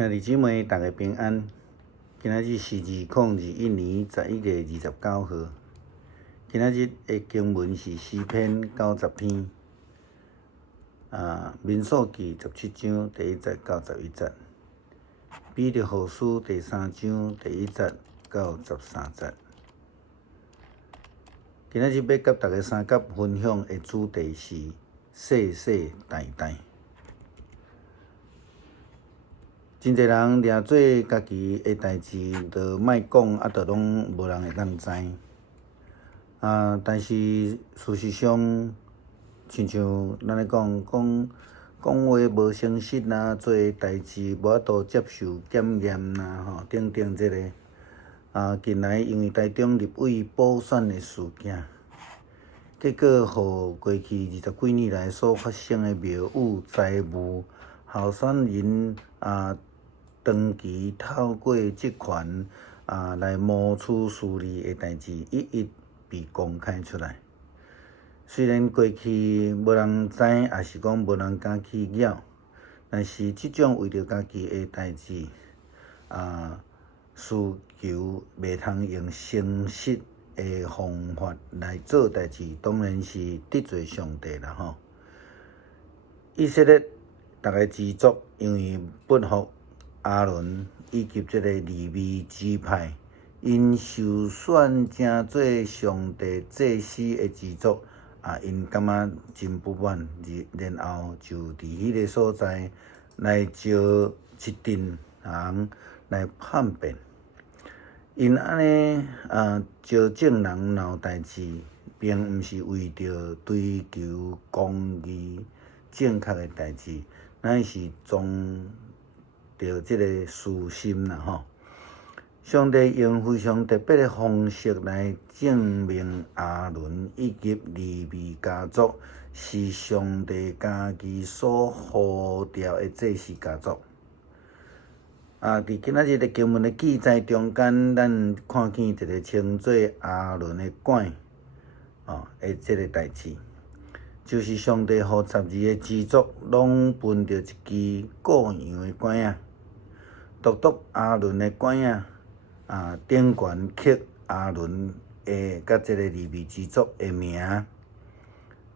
兄弟姊妹，大家平安。今仔日是2021年11月29号。今仔日的经文是诗篇90篇，民数记17章第1节到11节，彼得后书第3章第1节到13节。今仔日要甲大家三角分享的主题是世世代代。真侪人掠做家己的代志，就莫讲，就拢无人会当知。但是事实上，亲像咱咧讲话无诚实啦，做代志无法度接受检验啦，等等即个。近来因为台中立委补选的事件，结果互过去20几年来所发生的谬误、财务、候选人长期透过职权来谋取私利的代志，一一被公开出来。虽然过去无人知，也是讲无人敢去扰，但是即种为着家己的代志需求袂通用诚实的方法来做代志，当然是得罪上帝啦吼。以色列大家支族因为不服亚伦以及即个利未支派，因受选成做上帝祭司的支族，因感觉真不满，然后就伫迄个所在来招一群人来叛变。因安尼招众人闹代志，并毋是为着追求公义正确的代志，乃是装着即个私心啦吼。上帝用非常特别的方式来证明亚伦以及利未家族是上帝家己所呼召的祭司家族。伫今仔日的经文的记载中间，咱看见一个称作亚伦的拐的即个代志，就是上帝互12个支族拢分着一支各样的拐仔，独亚伦的拐仔顶悬刻亚伦的甲即个利未支族的名，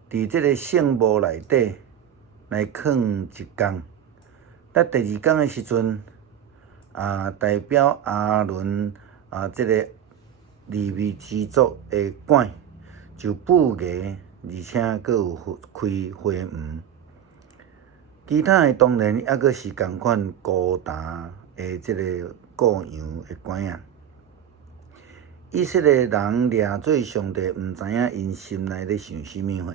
伫即个圣幕内底来放一工。在第2工的时阵，代表亚伦即个利未支族的拐就不牙，而且佫有开花黄。其他的当然抑佫是共款高大的即个各样的拐仔。以色列人掠做上帝，毋知影因心内咧想啥物货，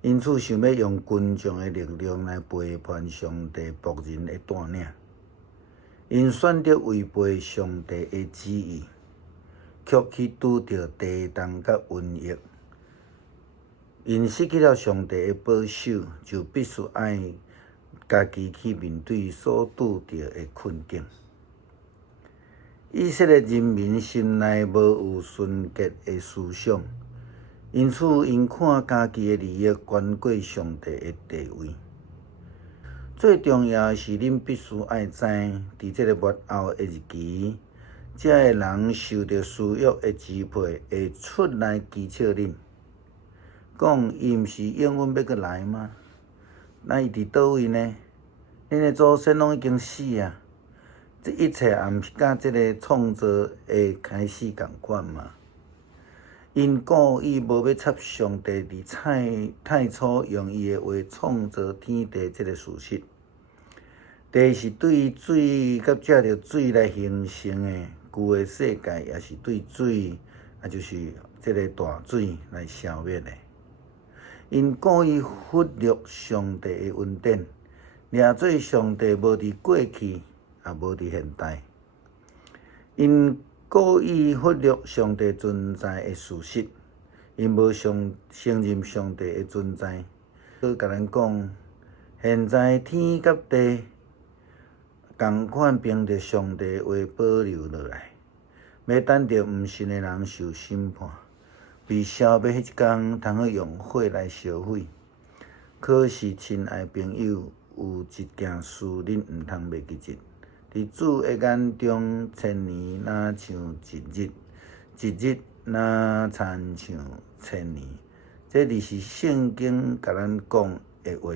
因此想要用群众的力量来背叛上帝仆人的带领。因选择违背上帝的旨意，却去拄着地动甲瘟疫。因失去了上帝的保守，就必须爱家己去面对所拄着的困境。以色列人民心内无有纯洁的思想，因此因看家己的利益悬过上帝的地位。最重要的是，恁必须爱知，伫即个末后的日期，遮个人受着私欲的支配，会出来讥笑恁，讲伊毋是永远要阁来吗？那伊伫倒位呢？恁的祖先拢已经死啊！这一切也毋是甲即个创造的开始共款嘛？因故意无要插上帝伫太初用伊的话创造天地即个事实。地是对水甲借着水来形成的，旧的世界也是对水，就是即个大水来消灭的。因故意忽略上帝的恩典，掠做上帝无伫过去，也无伫现代。因故意忽略上帝存在的事实，因无承认上帝的存在。佮咱讲，现在天甲地共款凭着上帝的话保留落来，要等着毋信的人受审判，被消灭迄一天，通好用火来烧毁。可是，亲爱朋友，有一件事恁毋通袂记得。伫主的眼中，千年若像一日，一日若亲像千年。这就是圣经甲咱讲的话。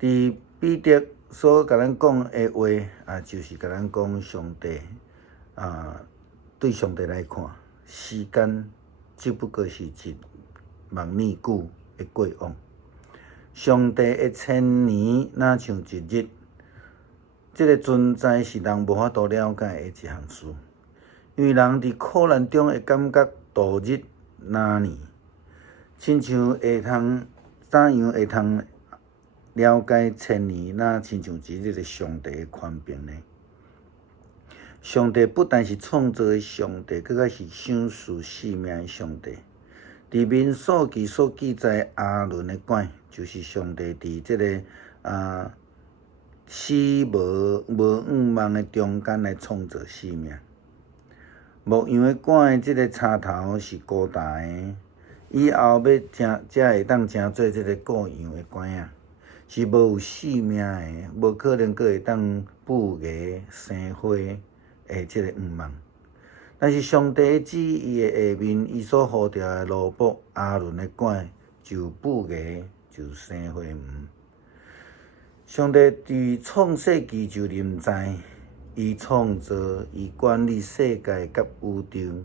伫彼得所甲咱讲的话，就是甲咱讲上帝对上帝来看，时间只不过是一万年久的过往。上帝的千年若像一日，这个存在是人无法度了解的一项事，因为人伫苦难中会感觉度日若年，亲像怎样会通了解千年若亲像一日的上帝的宽屏呢？上帝不但是创造的上帝，更加是赏赐生命的上帝。伫民数记所记载阿伦的管，就是上帝伫这个死无五望的中间来创造生命。牧羊的管的这个插头是高大的，以后才会当成做这个顾羊的管啊，是无有生命的，无可能佫会当捕鱼生花的这个五望。但是上帝旨意的下面，伊所呼召的罗卜阿伦的管就捕鱼，就生花鱼。上帝伫创世纪就临在，伊创造、伊管理世界甲宇宙，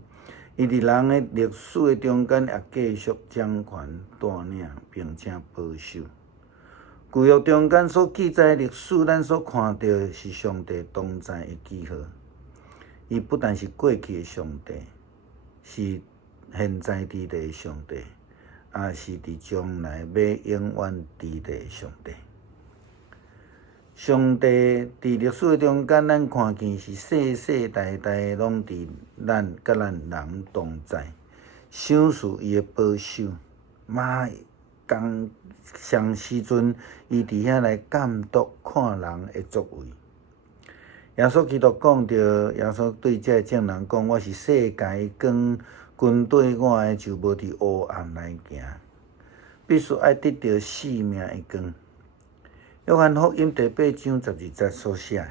伊伫人的历史的中间也继续掌权、带领并且保守。旧约中间所记载的历史，咱所看到的是上帝同在的记号。伊不但是过去的上帝，是现在伫地的上帝，也是伫将来要永远伫地的上帝。上帝伫历史的中间，咱看见是世世代代拢伫咱甲咱人同在，赏赐伊的保守。同上时阵，伊伫遐来监督看人的作为。耶稣基督讲到，耶稣对这众人讲：“我是世界的光，跟对我的就无伫黑暗来行，必须爱得到生命的光。”约翰福音第8章12节所写。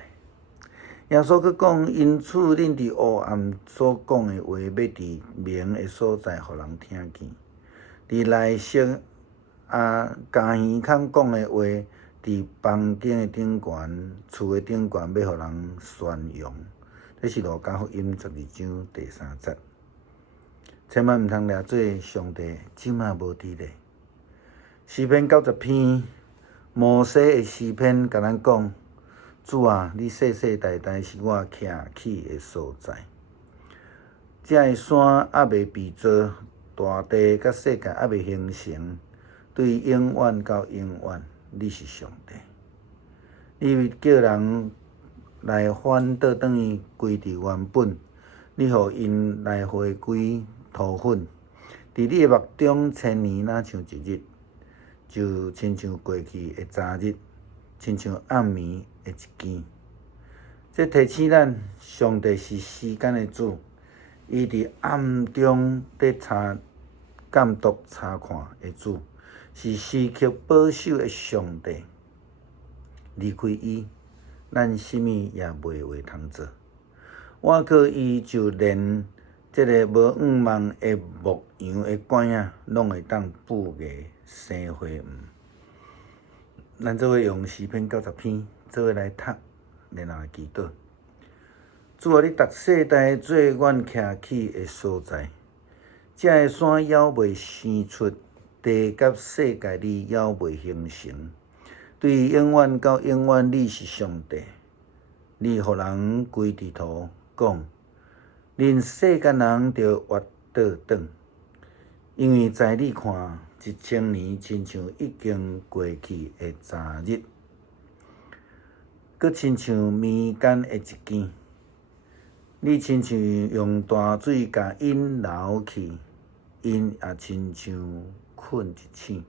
耶稣佫讲：“因此，恁伫黑暗所讲的话，要伫明的所在，互人听见；伫内室家耳孔讲的话，伫房间的顶悬、厝的顶悬，要互人宣扬。”这是路加福音12章第3节。千万毋通掠做上帝即马无伫咧。诗篇90篇，摩西的诗篇甲咱讲：“主啊，你世世代代是我徛起的所在。这山还未被造，大地甲世界还未形成，对永远到永远，你是上帝。你叫人来反倒转去归伫原本，你互因来回归土粉。伫你的目中，千年若像一日，就亲像过去的昨日，亲像暗暝的一更。”这提醒咱，上帝是时间的主，伊伫暗中伫监督查看的主，是时刻保守的上帝。离开伊，咱什么也袂会通做。我靠伊，就连这个无五望的牧羊的管仔，拢会当捕鱼生花鱼。咱做伙用诗篇90篇做伙来读，然后祈祷。主啊，你逐世代做阮徛起的所在，这个山还未生出，地甲世界你还未形成。对永远到永远，你是上帝。你互人归地土讲，恁世间人着活倒转，因为在你看，1000年亲像已经过去的昨日，佫亲像暝间的一更。你亲像用大水甲因流去，因也亲像困一醒。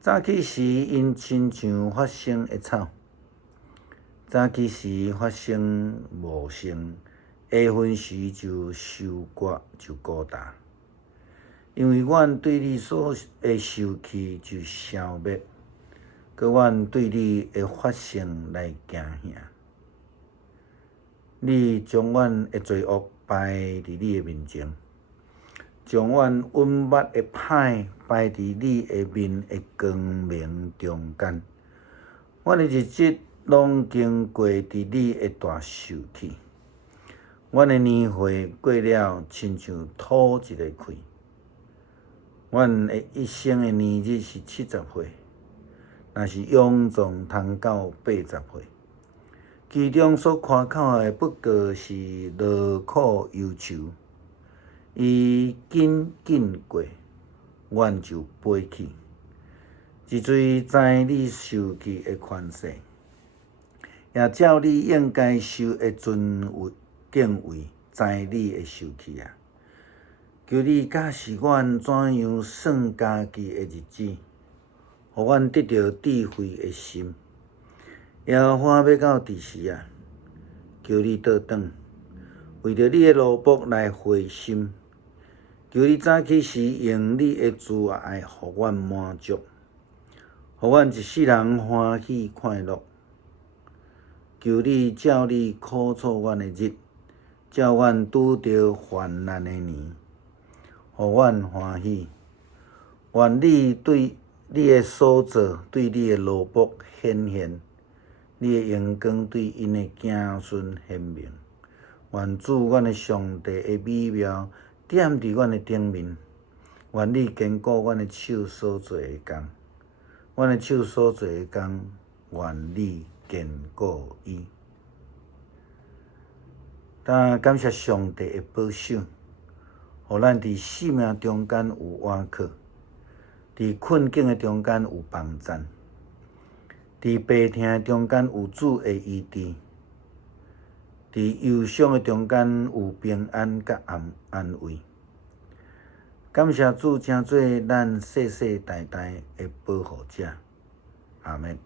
早起时，因亲像发生的草；早起时发生无声，下昏时就收割就孤单。因为阮对你所的受气就消灭，佮阮对你的发生来惊吓。你将阮的罪恶摆伫你的面前，将阮稳捌的歹摆伫你的面的光明中间。阮的日子拢经过伫你的大受气，阮的年岁过了，亲像土一个开。阮的一生的年日是70岁，若是勇壮通到80岁。其中所看口的不过是劳苦忧愁，伊紧紧过，阮就飞去。一嘴知你受气的权势，也照你应该受的尊位敬畏，知你的受气啊！求你教示阮怎样算家己的日子，互阮得到智慧的心。耶和华要到第时啊，求你倒转，为着你的奴仆来回心。求你早起时用你的慈爱，互阮满足，互阮一世人欢喜快乐。求你照你苦楚阮的日，照阮拄着患难的年，互阮欢喜。愿你对你的所做，对你的奴仆显现。你的荣光对因的子孙显明，愿主阮的上帝的美妙点伫阮的顶面，愿你坚固阮的手所做的工，阮的手所做的工，愿你坚固伊。但感谢上帝的保守，互咱伫生命中间有倚靠，伫困境的中间有帮赞。伫病痛中间有主的医治，伫忧伤的中间有平安甲安慰。感谢主，诚做咱世世代代的保护者。阿们。